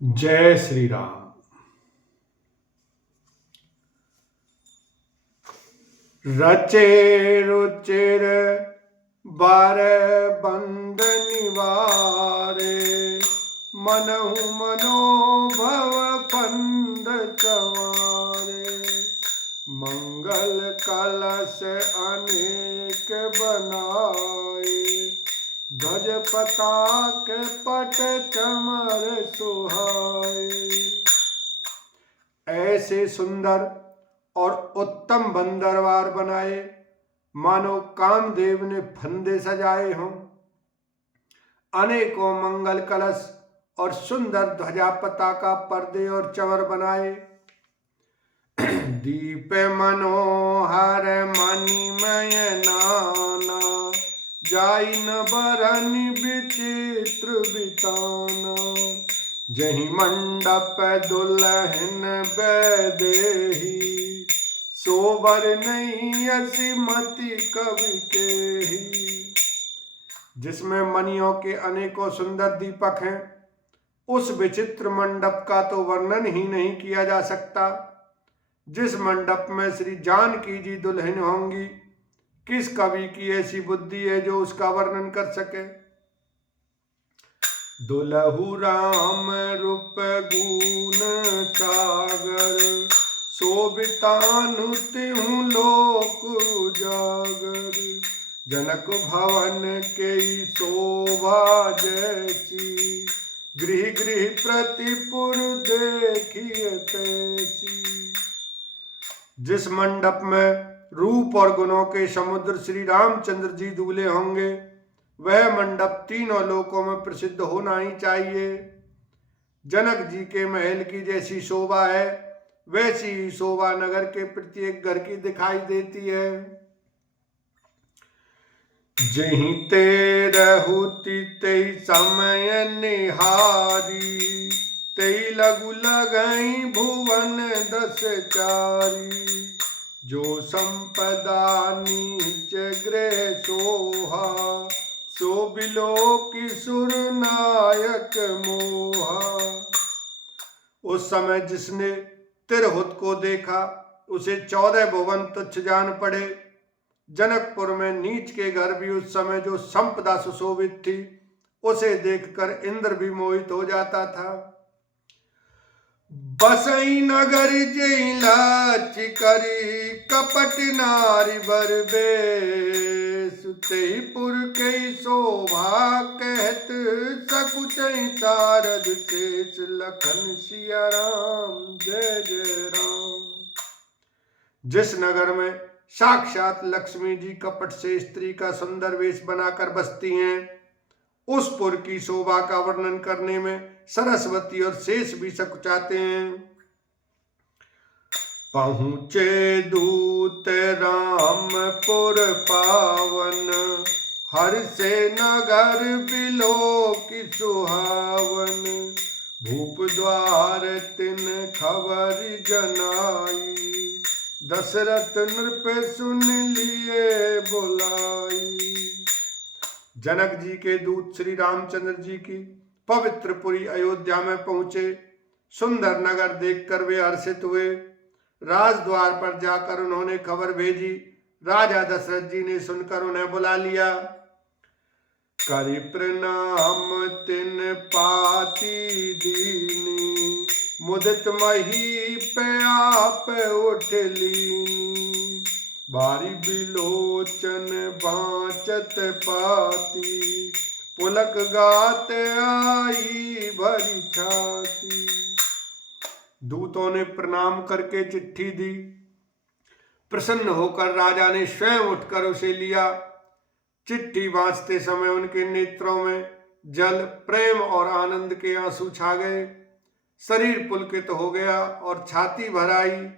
जय श्री राम। रचे रुचिर बार बंद निवारे, मनहु मनोभव फंद चवारे। मंगल कलश अनेक बनाए, ध्वज पताक पट चमर सुहाए। ऐसे सुंदर और उत्तम बंदरवार बनाए, मानो कामदेव ने फंदे सजाए हों। अनेकों मंगल कलश और सुंदर ध्वजा पताका पर्दे और चवर बनाए। दीप मनोहर मणिमय नाना, जाई न बरन विचित्र बिताना। जहि मंडप दुल्हन बैदेही, सोबर नहीं असिमति कवि केही। जिसमें मणियों के अनेकों सुंदर दीपक हैं, उस विचित्र मंडप का तो वर्णन ही नहीं किया जा सकता। जिस मंडप में श्री जानकी जी दुल्हन होंगी, किस कवि की ऐसी बुद्धि है जो उसका वर्णन कर सके। दुलहु राम रूप गुण सागर, शोभितानु तिहु लोक उजागर। जनक भवन के शोभा जैसी, गृह गृह प्रतिपुर देखिए तैसी। जिस मंडप में रूप और गुणों के समुद्र श्री रामचंद्र जी दूल्हे होंगे, वह मंडप तीनों लोकों में प्रसिद्ध होना ही चाहिए। जनक जी के महल की जैसी शोभा है, वैसी ही शोभा नगर के प्रत्येक घर की दिखाई देती है। जहीं ते रहुति तई समय निहारी, तई लघु लगई भुवन दस चारी। जो संपदा नीच गृह सोहा, सो बिलो की सुर नायक मोहा। उस समय जिसने तिरहुत को देखा, उसे 14 भुवन तुच्छ जान पड़े। जनकपुर में नीच के घर भी उस समय जो संपदा सुशोभित थी, उसे देखकर इंद्र भी मोहित हो जाता था। बसई नगर जई लाच करी, कपट नारी बर बेस। तेहि पुर के शोभा कहत, सकुचई सारद शेष। लखन सिया राम जय जय राम। जिस नगर में साक्षात लक्ष्मी जी कपट से स्त्री का सुंदर वेश बनाकर बसती हैं, उस पुर की शोभा का वर्णन करने में सरस्वती और शेष भी सकुचाते हैं। पहुँचे दूत रामपुर पावन, हर्षे नगर बिलो की सुहावन। भूप द्वार तिन खबर जनाई, दशरथ नृप सुन लिए बुलाई। जनक जी के दूत श्री रामचंद्र जी की पवित्र पुरी अयोध्या में पहुंचे। सुंदर नगर देखकर वे हर्षित हुए। राजद्वार पर जाकर उन्होंने खबर भेजी। राजा दशरथ जी ने सुनकर उन्हें बुला लिया। करि प्रणाम तिन पाती दीनी, मुदित मही पे आप उठ लीनी। बारी बिलोचन बाँचत पाती, पुलक गात आई भरी छाती। दूतों ने प्रणाम करके चिट्ठी दी। प्रसन्न होकर राजा ने स्वयं उठकर उसे लिया। चिट्ठी बाँचते समय उनके नेत्रों में जल, प्रेम और आनंद के आंसू छा गए। शरीर पुलकित हो गया और छाती भर आई।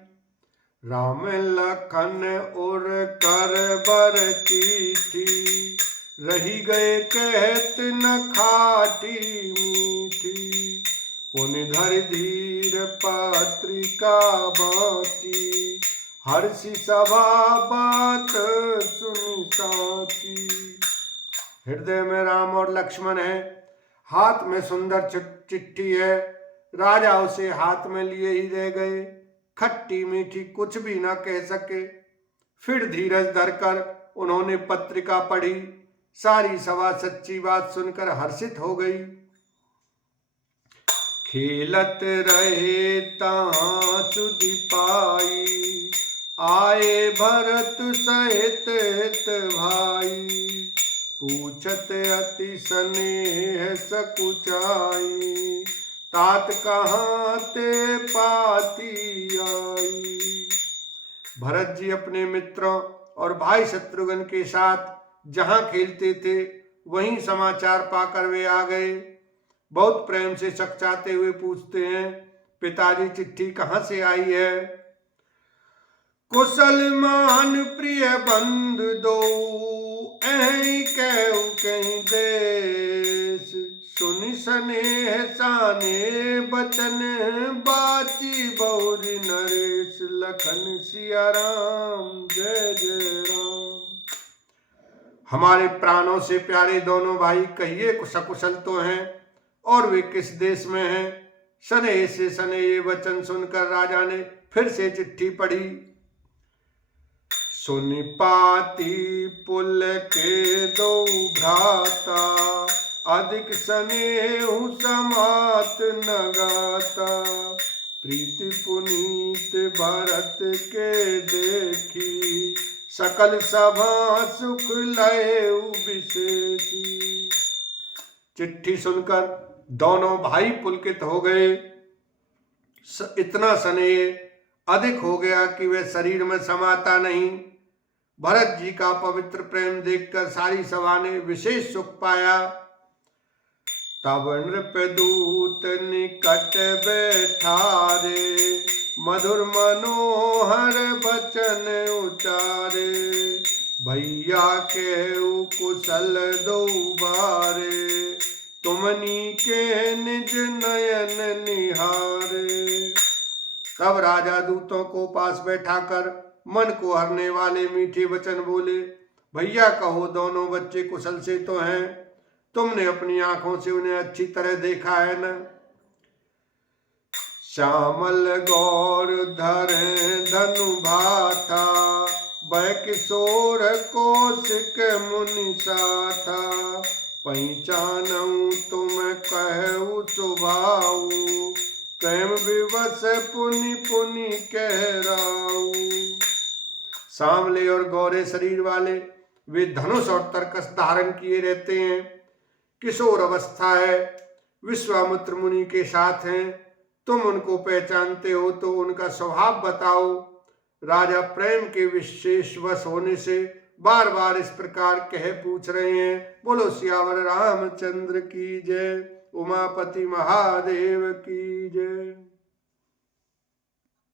राम लखन और कर बर चिट्ठी, रही गए कहत न खाटी मीठी। पुनि धर धीर पत्रिका बाँची, हर्षि सभा बात सुनि साची। हृदय में राम और लक्ष्मण है, हाथ में सुंदर चिट्ठी है। राजा उसे हाथ में लिए ही रह गए, खट्टी मीठी कुछ भी न कह सके। फिर धीरज धरकर उन्होंने पत्रिका पढ़ी। सारी सभा सच्ची बात सुनकर हर्षित हो गई। खेलत रहे तहाँ सुधि पाई, आए भरत सहित हित भाई। पूछत अति स्नेह सकुचाई, तात कहाँ ते पाती आई। भरत जी अपने मित्रों और भाई शत्रुघ्न के साथ जहां खेलते थे वहीं समाचार पाकर वे आ गए। बहुत प्रेम से चकचाते हुए पूछते हैं, पिताजी चिट्ठी कहाँ से आई है? कुशल मान प्रिय बंधु दो, ऐ कहु कहीं देश। सुनि स्नेह साने बचन, बाची बहुरी नरेश। लखन सिया राम जय जय राम। हमारे प्राणों से प्यारे दोनों भाई कहिए सकुशल तो हैं, और वे किस देश में हैं? स्नेह से स्नेह ये वचन सुनकर राजा ने फिर से चिट्ठी पढ़ी। सुनि पाती पुल के दो भ्राता, अधिक स्नेह समात न गाता। प्रीति पुनीत भरत के देखी, सकल सभा सुख लय विशेषी। चिट्ठी सुनकर दोनों भाई पुलकित हो गए। इतना स्नेह अधिक हो गया कि वह शरीर में समाता नहीं। भरत जी का पवित्र प्रेम देखकर सारी सभा ने विशेष सुख पाया। तब नृपदूत निकट बैठारे, मधुर मनोहर बचन उचारे। भैया के कुशल दो बारे, तुमनी के निज नयन निहारे। तब राजा दूतों को पास बैठाकर मन को हरने वाले मीठे वचन बोले। भैया कहो, दोनों बच्चे कुशल से तो हैं? तुमने अपनी आंखों से उन्हें अच्छी तरह देखा है न? श्यामल गौर धरे धनु भाथा, वह किशोर कौशिक मुनि साथा। पहचानऊ तुम कहू सुभाऊ, प्रेम विवश पुनि पुनि कहराऊ। सांवले और गौरे शरीर वाले वे धनुष और तरकस धारण किए रहते हैं। किशोर अवस्था है, विश्वामित्र मुनि के साथ हैं। तुम उनको पहचानते हो तो उनका स्वभाव बताओ। राजा प्रेम के विशेष वश होने से बार बार इस प्रकार कह पूछ रहे हैं। बोलो सियावर रामचंद्र की जय, उमापति महादेव की जय।